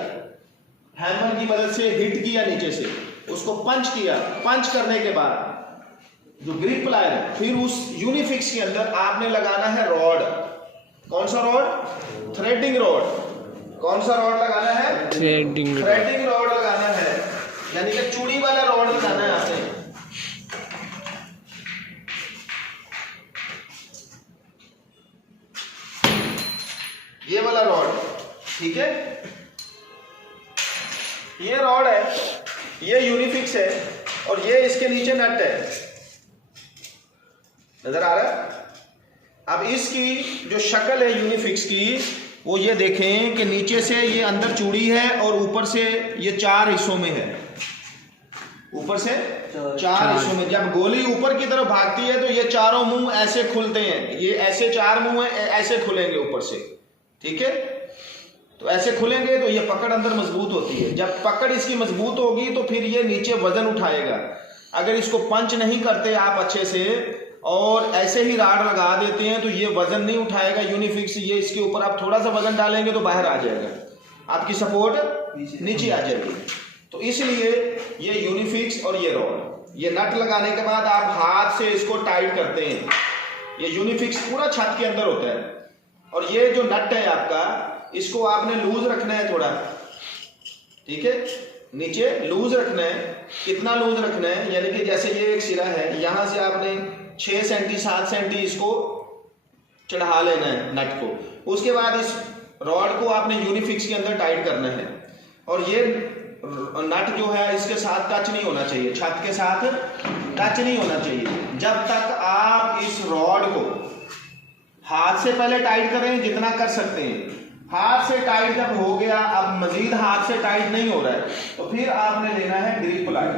हैमर की मदद से हिट किया, नीचे से उसको पंच किया। पंच करने के बाद जो ग्रिप प्लायर है फिर उस यूनिफिक्स के अंदर आपने लगाना है रॉड। कौन सा रॉड? Threading rod. कौन सा रॉड लगाना है? थ्रेडिंग रॉड लगाना है, यानी कि चूड़ी वाला रॉड लगाना है आपने। ये वाला रॉड, ठीक है, ये रॉड है, ये यूनिफिक्स है और ये इसके नीचे नट है। नजर आ रहा है? अब इसकी जो शक्ल है यूनिफिक्स की वो ये देखें कि नीचे से ये अंदर चूड़ी है और ऊपर से ये 4 हिस्सों में है। ऊपर से 4 हिस्सों में। जब गोली ऊपर की तरफ भागती है तो ये चारों मुंह ऐसे खुलते हैं, ये ऐसे 4 मुंह ऐसे खुलेंगे ऊपर से। ठीक है, तो ऐसे खुलेंगे तो ये पकड़ अंदर मजबूत होती है। जब पकड़ इसकी मजबूत होगी तो फिर ये नीचे वजन उठाएगा। अगर इसको पंच नहीं करते आप अच्छे से और ऐसे ही राड लगा देते हैं तो ये वजन नहीं उठाएगा यूनिफिक्स। ये इसके ऊपर आप थोड़ा सा वजन डालेंगे तो बाहर आ जाएगा, आपकी सपोर्ट नीचे आ जाएगी। तो इसलिए ये यूनिफिक्स और ये रॉड, ये नट लगाने के बाद आप हाथ से इसको टाइट करते हैं। ये यूनिफिक्स पूरा छत के अंदर होता है और ये जो नट है आपका, इसको आपने लूज रखना है थोड़ा। ठीक है, नीचे लूज रखना है। कितना लूज रखना है? यानी कि जैसे ये एक सिरा है, यहां से आपने 6 सेंटी 7 सेंटी इसको चढ़ा लेना है नट को। उसके बाद इस रॉड को आपने यूनिफिक्स के अंदर टाइट करना है और ये नट जो है इसके साथ टच नहीं होना चाहिए, छत के साथ टच नहीं होना चाहिए। जब तक आप इस रॉड को हाथ से पहले टाइट करें जितना कर सकते हैं। हाथ से टाइट जब हो गया, अब मजीद हाथ से टाइट नहीं हो रहा है, तो फिर आपने लेना है ग्रिप प्लायर।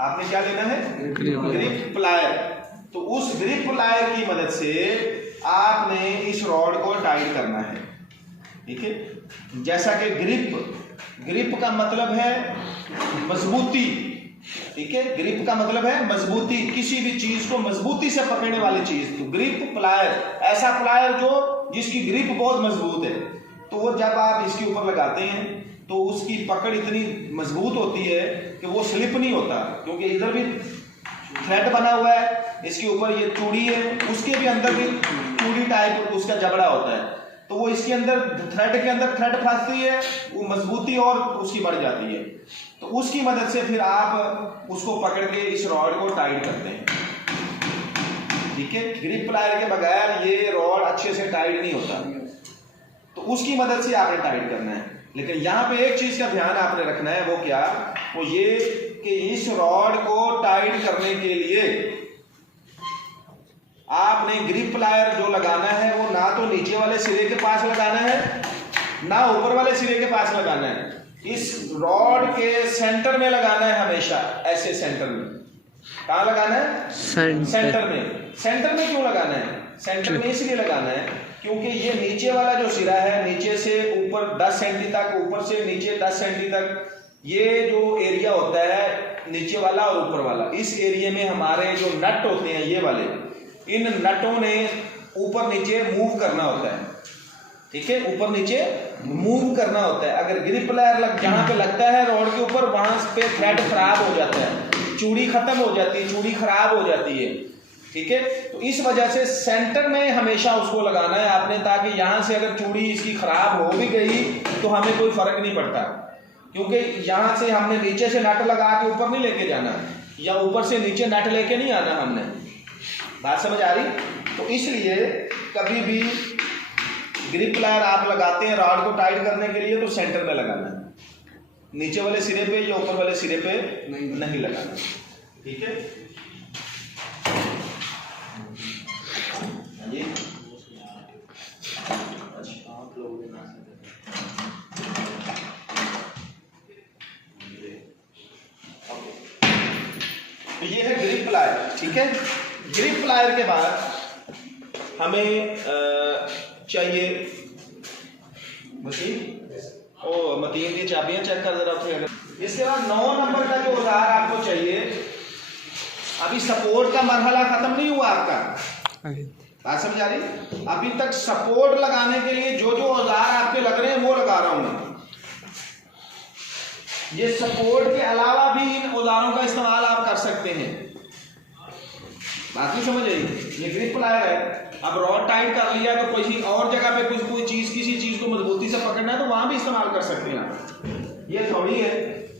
आपने क्या लेना है? Grip plier. तो उस ग्रिप प्लायर की मदद से आपने इस रॉड को टाइट करना है। ठीक है, जैसा कि ग्रिप का मतलब है मजबूती। ठीक है, ग्रिप का मतलब है मजबूती, किसी भी चीज को मजबूती से पकड़ने वाली चीज। तो ग्रिप प्लायर, ऐसा प्लायर जो जिसकी ग्रिप बहुत मजबूत है, तो वो जब आप इसके ऊपर लगाते हैं तो उसकी पकड़ इतनी मजबूत होती है कि वो स्लिप नहीं होता, क्योंकि इधर भी थ्रेड बना हुआ है, इसके ऊपर ये चूड़ी है, उसके भी अंदर भी चूड़ी टाइप उसका जबड़ा होता है। तो वो इसके अंदर थ्रेड के अंदर थ्रेड फंसती है, वो मजबूती और उसकी बढ़ जाती है। तो उसकी मदद से फिर आप उसको पकड़ के इस रॉड को टाइट करते हैं। ठीक है, ग्रिप प्लायर के बगैर ये रॉड अच्छे से टाइट नहीं होता, तो उसकी मदद से आपने टाइट करना है। लेकिन यहाँ पे एक चीज का ध्यान आपने रखना है, वो क्या? वो ये कि इस रॉड को टाइट करने के लिए आपने ग्रिप प्लायर जो लगाना है वो ना तो नीचे वाले सिरे के पास लगाना है ना ऊपर वाले सिरे के पास लगाना है। इस रॉड के सेंटर में लगाना है हमेशा, ऐसे सेंटर में। कहाँ लगाना है? सेंटर में। सेंटर में क्यों लगाना है? सेंटर में इसलिए लगाना है क्योंकि ये नीचे वाला जो सिरा है, नीचे से ऊपर 10 सेंटी तक, ऊपर से नीचे 10 सेंटी तक, ये जो एरिया होता है नीचे वाला और ऊपर वाला, इस एरिया में हमारे जो नट होते हैं ये वाले, इन नटों ने ऊपर नीचे मूव करना होता है। ठीक है, ऊपर नीचे मूव करना होता है। अगर ग्रिप प्लायर जहां पे लगता है रॉड के ऊपर, वहां पे थ्रेड खराब हो जाता है, चूड़ी खत्म हो जाती है, चूड़ी खराब हो जाती है। ठीक है, तो इस वजह से सेंटर में हमेशा उसको लगाना है आपने, ताकि यहां से अगर चूड़ी इसकी खराब हो भी गई तो हमें कोई फर्क नहीं पड़ता, क्योंकि यहां से हमने नीचे से नट लगा के ऊपर नहीं लेके जाना, या ऊपर से नीचे नट लेके नहीं आना हमने। बात समझ आ रही? तो इसलिए कभी भी ग्रिप प्लायर आप लगाते हैं रॉड को टाइट करने के लिए तो सेंटर में लगाना है, नीचे वाले सिरे पे या ऊपर वाले सिरे पे नहीं लगाना। ठीक है जी। तो ये है ग्रिप प्लायर। ठीक है, ग्रिप प्लायर के बाद हमें चाहिए मशीन। ओ मतीन की चाबियां चेक कर जरा थे। इसके बाद 9 नंबर का जो औजार आपको चाहिए, अभी सपोर्ट का मरहला खत्म नहीं हुआ आपका, बात समझ आ रही? अभी तक सपोर्ट लगाने के लिए जो जो औजार आपके लग रहे हैं वो लगा रहा हूं मैं। ये सपोर्ट के अलावा भी इन औजारों का इस्तेमाल आप कर सकते हैं। बात नहीं समझ आई? ये ग्रिप प्लायर है, अब रॉड टाइट कर लिया तो कोई और जगह पे कोई चीज किसी चीज को मजबूती से पकड़ना है तो वहां भी इस्तेमाल कर सकते हैं आप। ये थोड़ी है,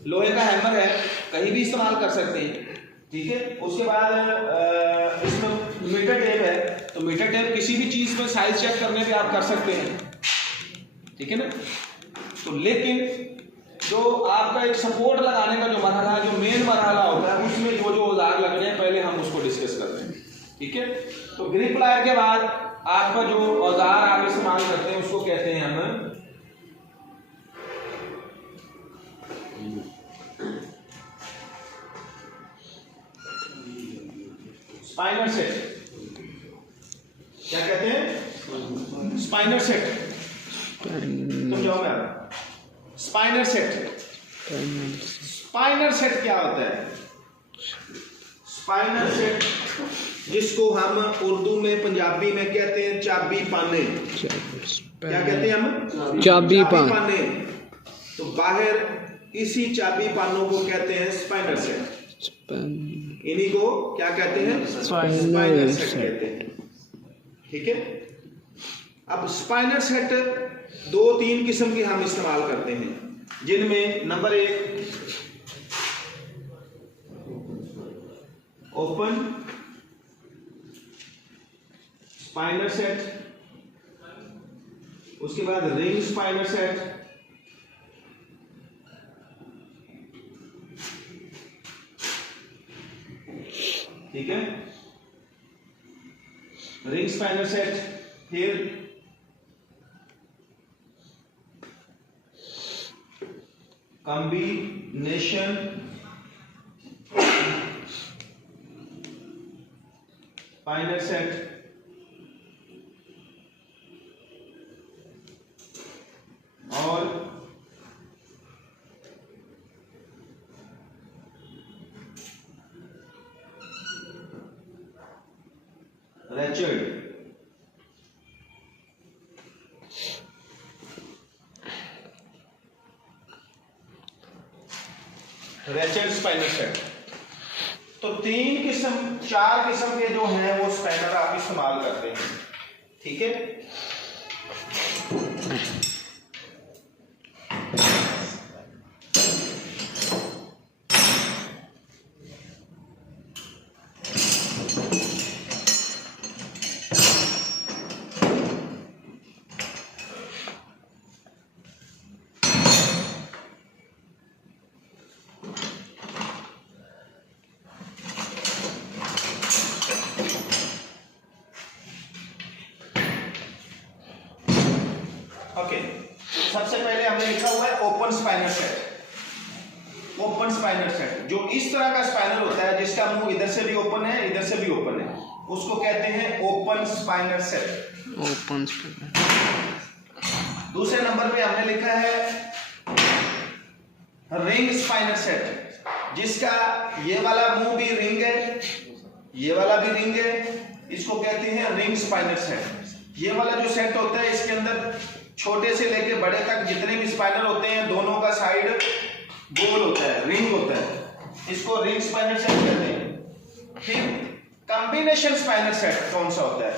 लोहे का हैमर है, कहीं भी इस्तेमाल कर सकते हैं। ठीक है, उसके बाद इसमें मीटर टेप है, तो मीटर टेप किसी भी चीज में साइज चेक करने पे आप कर सकते हैं। ठीक है ना? तो लेकिन जो आपका एक सपोर्ट लगाने का जो मरहला, जो मेन मरहला होता है, उसमें जो जो औजार लग रहे हैं पहले हम उसको डिस्कस करते हैं। ठीक है, तो ग्रिप प्लायर के बाद आपका जो औजार आप इस्तेमाल करते हैं उसको कहते हैं हम स्पाइनर सेट। क्या कहते हैं? स्पाइनर सेट। समझाओ मैं, स्पाइनर सेट। स्पाइनर सेट क्या होता है? स्पाइनर सेट जिसको हम उर्दू में पंजाबी में कहते हैं चाबी पाने। क्या कहते हैं हम? चाबी पाने। तो बाहर इसी चाबी पानों को कहते हैं स्पाइनर सेट। इन्हीं को क्या कहते हैं? स्पाइनर सेट कहते हैं। ठीक है, अब स्पाइनर सेट 2-3 किस्म की हम इस्तेमाल करते हैं, जिनमें नंबर 1 ओपन स्पाइनर सेट, उसके बाद रिंग स्पाइनर सेट, ठीक है, रिंग स्पाइनर सेट, फिर कॉम्बिनेशन स्पाइनर सेट, और रेचर्ड। रेचर्ड स्पाइनर सेट। तो 3 किस्म 4 किस्म के जो हैं वो स्पाइनर आप इस्तेमाल करते हैं। ठीक है, ओके। सबसे पहले हमने लिखा हुआ है ओपन स्पाइनर सेट। ओपन स्पाइनर सेट जो इस तरह का स्पाइनर होता है जिसका मुंह इधर से भी ओपन है इधर से भी ओपन है, उसको कहते हैं ओपन स्पाइनर सेट। ओपन स्पाइनर। दूसरे नंबर पे हमने लिखा है रिंग स्पाइनर सेट, जिसका ये वाला मुंह भी रिंग है, ये वाला भी रिंग है, इसको कहते हैं रिंग स्पाइनर सेट। ये वाला जो सेट होता है इसके अंदर छोटे से लेके बड़े तक जितने भी स्पाइनर होते हैं दोनों का साइड गोल होता है, रिंग होता है, इसको रिंग स्पाइनर सेट कहते हैं। फिर कॉम्बिनेशन स्पाइनर सेट कौन सा होता है?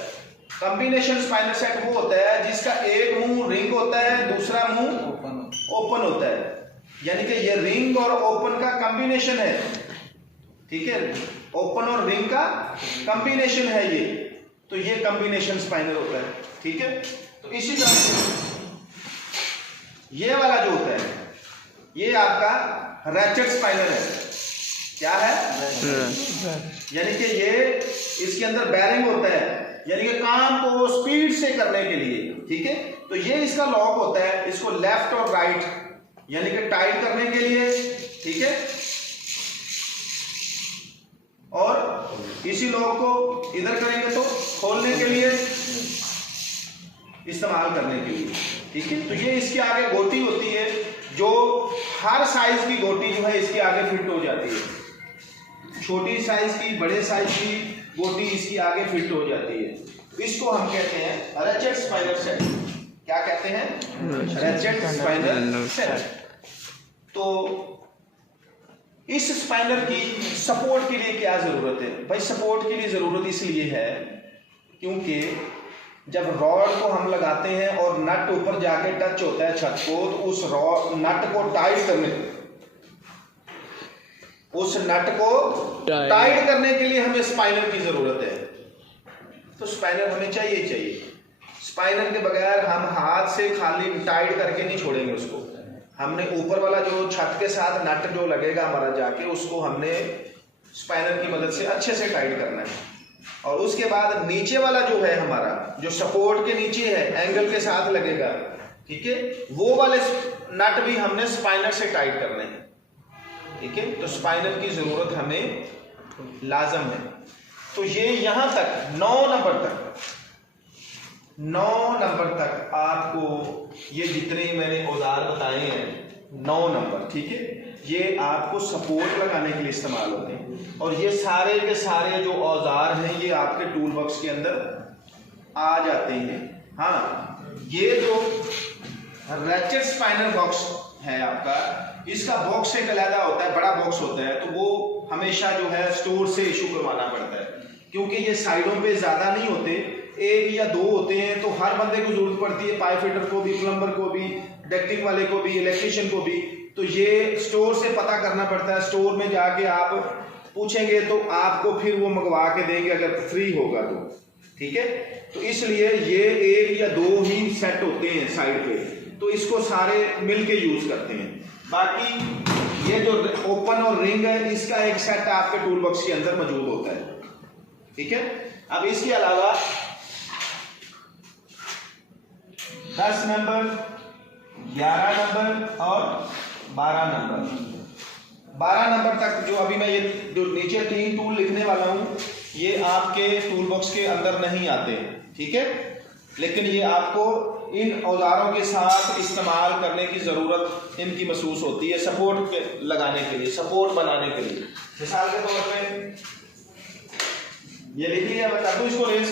कॉम्बिनेशन स्पाइनर सेट वो होता है जिसका एक मुंह रिंग होता है दूसरा मुंह ओपन होता है, यानी कि ये रिंग और ओपन का कॉम्बिनेशन है। ठीक है, ओपन और रिंग का कॉम्बिनेशन है ये, तो ये कॉम्बिनेशन स्पाइनर होता है। ठीक है, तो इसी तरह से ये वाला जो होता है ये आपका रैचेट स्पाइनर है। क्या है? यानी कि ये इसके अंदर बैरिंग होता है, यानी कि काम को स्पीड से करने के लिए। ठीक है, तो ये इसका लॉक होता है, इसको लेफ्ट और राइट यानी कि टाइट करने के लिए। ठीक है, और इसी लॉक को इधर करेंगे तो खोलने के लिए, इस्तेमाल करने के लिए। ठीक है, तो ये इसके आगे गोटी होती है, जो हर साइज की गोटी जो है इसके आगे फिट हो जाती है। छोटी साइज की, बड़े साइज की गोटी इसकी आगे फिट हो जाती है। इसको हम कहते हैं रैचेट स्पाइनर सेट। क्या कहते हैं? Ratchet spinner set. तो इस स्पाइनर की सपोर्ट के लिए क्या जरूरत है? भाई सपोर्ट के लिए जरूरत इसलिए है क्योंकि जब रॉड को हम लगाते हैं और नट ऊपर जाके टच होता है छत को, तो उस रॉड नट को टाइट करने के लिए हमें स्पाइनर की जरूरत है। तो स्पाइनर हमें चाहिए। स्पाइनर के बगैर हम हाथ से खाली टाइट करके नहीं छोड़ेंगे उसको। हमने ऊपर वाला जो छत के साथ नट जो लगेगा हमारा जाके, उसको हमने स्पाइनर की मदद से अच्छे से टाइट करना है। और उसके बाद नीचे वाला जो है हमारा, जो सपोर्ट के नीचे है, एंगल के साथ लगेगा, ठीक है, वो वाले नट भी हमने स्पाइनर से टाइट करने हैं। ठीक है, तो स्पाइनर की जरूरत हमें लाजम है। तो ये यहां तक 9 नंबर तक आपको ये जितने मैंने औजार बताए हैं 9 नंबर, ठीक है, ये आपको सपोर्ट लगाने के लिए इस्तेमाल होते हैं। और ये सारे के सारे जो औजार हैं ये आपके टूल बॉक्स के अंदर आ जाते हैं। हाँ, ये जो रैचेट स्पाइनर बॉक्स है आपका, इसका बॉक्स एक अलग होता है, बड़ा बॉक्स होता है, तो वो हमेशा जो है स्टोर से इशू करवाना पड़ता है, क्योंकि ये साइडों पे ज्यादा नहीं होते, 1 या 2 होते हैं, तो हर बंदे को जरूरत पड़ती है, पाइप फिटर को भी, प्लम्बर को भी, डक्टिंग वाले को भी, इलेक्ट्रिशियन को भी। तो ये स्टोर से पता करना पड़ता है, स्टोर में जाके आप पूछेंगे तो आपको फिर वो मंगवा के देंगे अगर फ्री होगा तो। ठीक है, तो इसलिए ये 1 या 2 ही सेट होते हैं साइड पे, तो इसको सारे मिलके यूज करते हैं। बाकी ये जो ओपन और रिंग है, इसका एक सेट आपके टूल बॉक्स के अंदर मौजूद होता है। ठीक है, अब इसके अलावा 10 नंबर, 11 नंबर और 12 नंबर। 12 नंबर तक जो अभी मैं ये जो नीचे 3 टूल लिखने वाला हूं, ये आपके टूल बॉक्स के अंदर नहीं आते। ठीक है, लेकिन ये आपको इन औजारों के साथ इस्तेमाल करने की जरूरत इनकी महसूस होती है, सपोर्ट लगाने के लिए, सपोर्ट बनाने के लिए। मिसाल के तौर पे ये लिख लिया, बता दूं इसको रेस।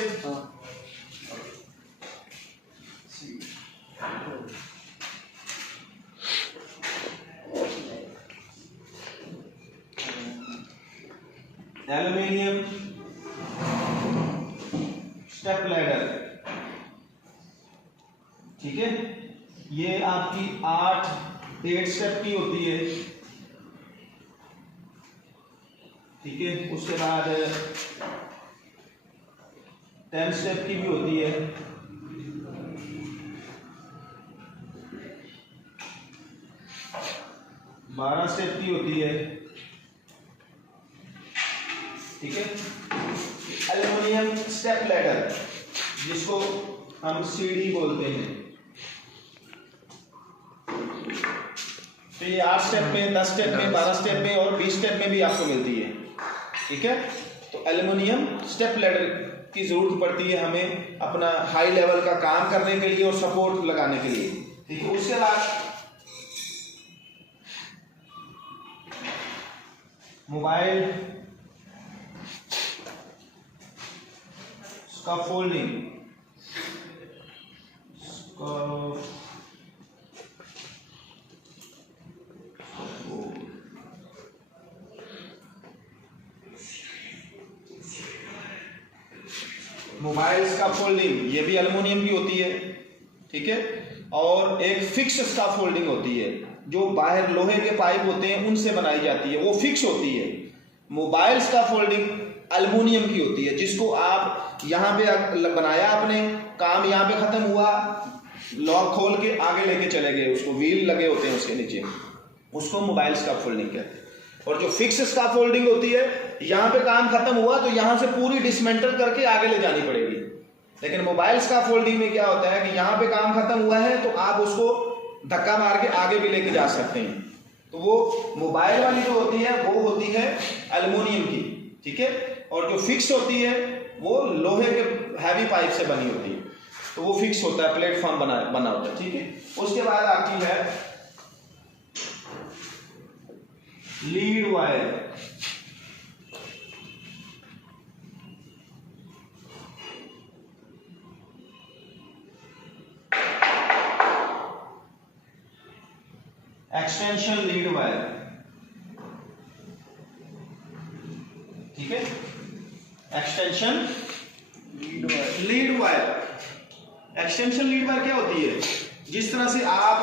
एल्यूमिनियम स्टेप लैडर, ठीक है, ये आपकी 8 स्टेप की होती है। ठीक है, उसके बाद 10 स्टेप की भी होती है। 12 स्टेप की होती है। ठीक है, एल्यूमिनियम स्टेप लैडर, जिसको हम सीढ़ी बोलते हैं। तो ये 8 स्टेप में, 10 स्टेप में, 12 स्टेप में और 20 स्टेप में भी आपको मिलती है। ठीक है, तो एल्यूमिनियम स्टेप लैडर की जरूरत पड़ती है हमें अपना हाई लेवल का काम करने के लिए और सपोर्ट लगाने के लिए। ठीक है, उसके बाद मोबाइल स्कैफोल्डिंग, मोबाइल स्कैफोल्डिंग, ये भी एल्युमिनियम की होती है। ठीक है, और एक फिक्स स्कैफोल्डिंग होती है, जो बाहर लोहे के पाइप होते हैं उनसे बनाई जाती है, वो फिक्स होती है। मोबाइल स्कैफोल्डिंग एल्युमिनियम की होती है, जिसको आप यहाँ पे बनाया आपने, काम यहाँ पे खत्म हुआ, लॉक खोल के आगे लेके चले गए, उसको व्हील लगे होते हैं उसके नीचे, उसको मोबाइल स्कैफोल्डिंग कहते हैं। और जो फिक्स स्कैफोल्डिंग होती है, यहाँ पे काम खत्म हुआ तो यहाँ से पूरी डिसमेंटल करके आगे ले जानी पड़ेगी। लेकिन मोबाइल स्कैफोल्डिंग में क्या होता है कि यहाँ पे काम खत्म हुआ है तो आप उसको धक्का मार के आगे भी लेके जा सकते हैं। तो वो मोबाइल वाली जो होती है वो होती है एल्युमिनियम की, ठीक है। और जो फिक्स होती है वो लोहे के हैवी पाइप से बनी होती है, तो वो फिक्स होता है, प्लेटफॉर्म बना होता है, ठीक है। उसके बाद आती है lead wire. Extension lead wire, ठीक है। Extension lead wire, extension lead wire क्या होती है? जिस तरह से आप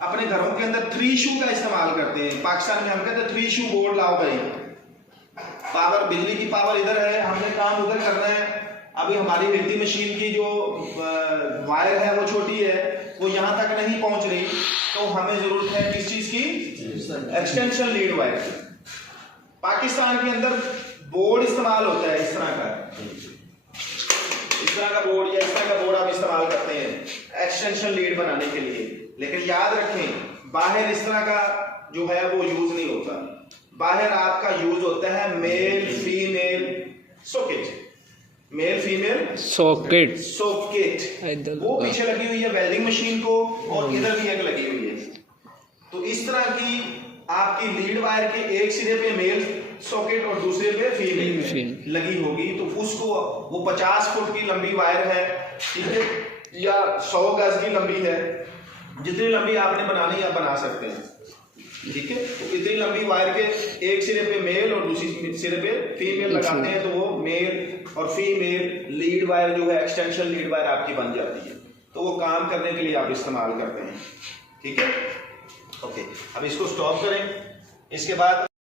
अपने घरों के अंदर 3 शू का इस्तेमाल करते हैं, पाकिस्तान में हम कहते हैं 3 शू बोर्ड लाओ भाई, पावर, बिजली की पावर इधर है, हमने काम उधर करना है। अभी हमारी मिक्सी मशीन की जो वायर है वो छोटी है, वो यहाँ तक नहीं पहुंच रही, तो हमें जरूरत है किस चीज की? Extension lead wire. पाकिस्तान के अंदर बोर्ड इस्तेमाल होता है इस तरह का बोर्ड या इस तरह का बोर्ड आप इस्तेमाल करते हैं एक्सटेंशन लीड बनाने के लिए। लेकिन याद रखें, बाहर इस तरह का जो है वो यूज नहीं होता, बाहर आपका यूज होता है male female socket, male female socket, वो पीछे लगी हुई है वेल्डिंग मशीन को, और इधर भी एक लगी हुई है। तो इस तरह की आपकी लीड वायर के एक सिरे पे मेल सॉकेट और दूसरे पे फीमेल लगी होगी, तो उसको वो 50 फुट की लंबी वायर है, ठीक है, या 100 गज की लंबी है, जितनी लंबी आपने बनानी आप बना सकते हैं, ठीक है। तो इतनी लंबी वायर के एक सिरे पे मेल और दूसरी सिरे पे फीमेल लगाते हैं, तो वो मेल और फीमेल लीड वायर जो है एक्सटेंशन लीड वायर आपकी बन जाती है। तो वो काम करने के लिए आप इस्तेमाल करते हैं, ठीक है। ओके, अब इसको स्टॉप करें। इसके बाद